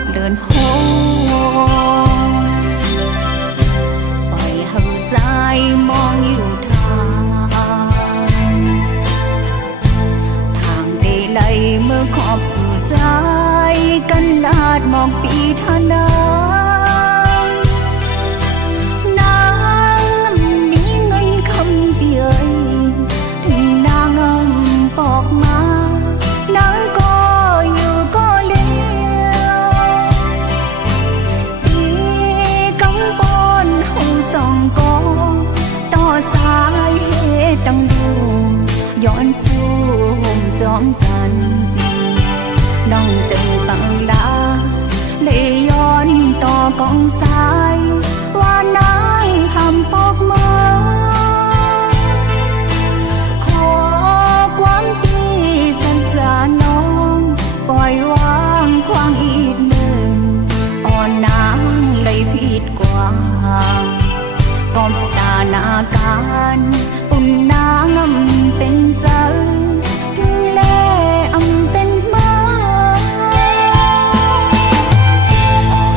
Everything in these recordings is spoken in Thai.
บเดินโหปล่อยให้ใจมองอยู่ทางได้ไหลเมื่อขอบสู่ใจกันลาดมองปีทานาย้อนสู้จอมกันน้องตึงตังลาเลยย้อนต่อกองสายว่านางคำปอกมือขอความดีสัจจาน้องปล่อยวางควางอีกหนึ่งอ่อนนางเลยผิดกว่าก้มตาหน้าการปุ่นนางเป็นเสือถึงแลเป็นมา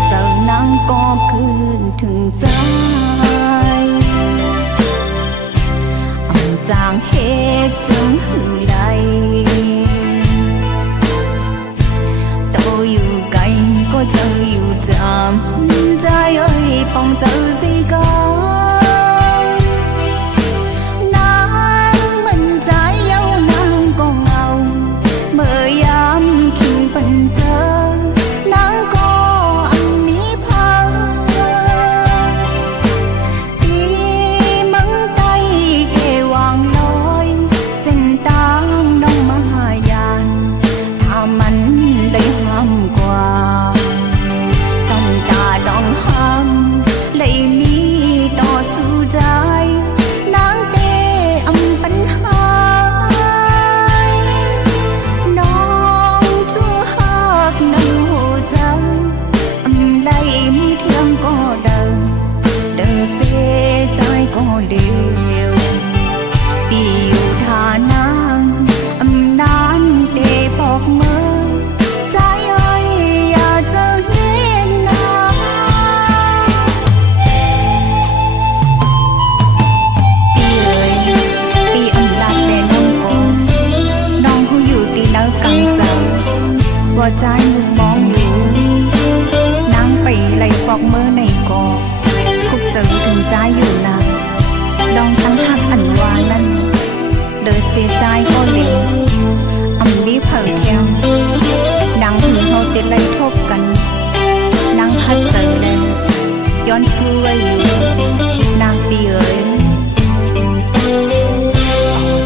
เจ้านางก็คืนถึงใจจางเหตุจึงหือไหลโตอยู่ไกลก็เจออยู่จำใจเอ้ยปองเจอสิกาใจมุมมองอยู่นั่งไปไล่ฟอกเมื่อในกอคุกเจอถึงใจอยู่นานลองทั้งหักอันวานั้นเดินเสียใจก็เลี้ยวบีเผยแถวนางหึงเขาติดไล่ทบกันนางพัดเจอเลยย้อนสู้ไว้อยู่นางตีเอ๋ย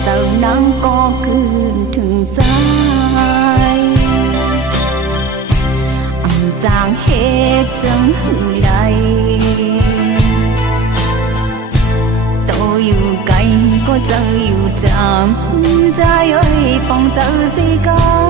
เจอนางก็คืนถึงใจจางเหตุจึงหือไหลโตอยู่ไกลก็เจออยู่จำใจเอ้ยปองเจอสิกา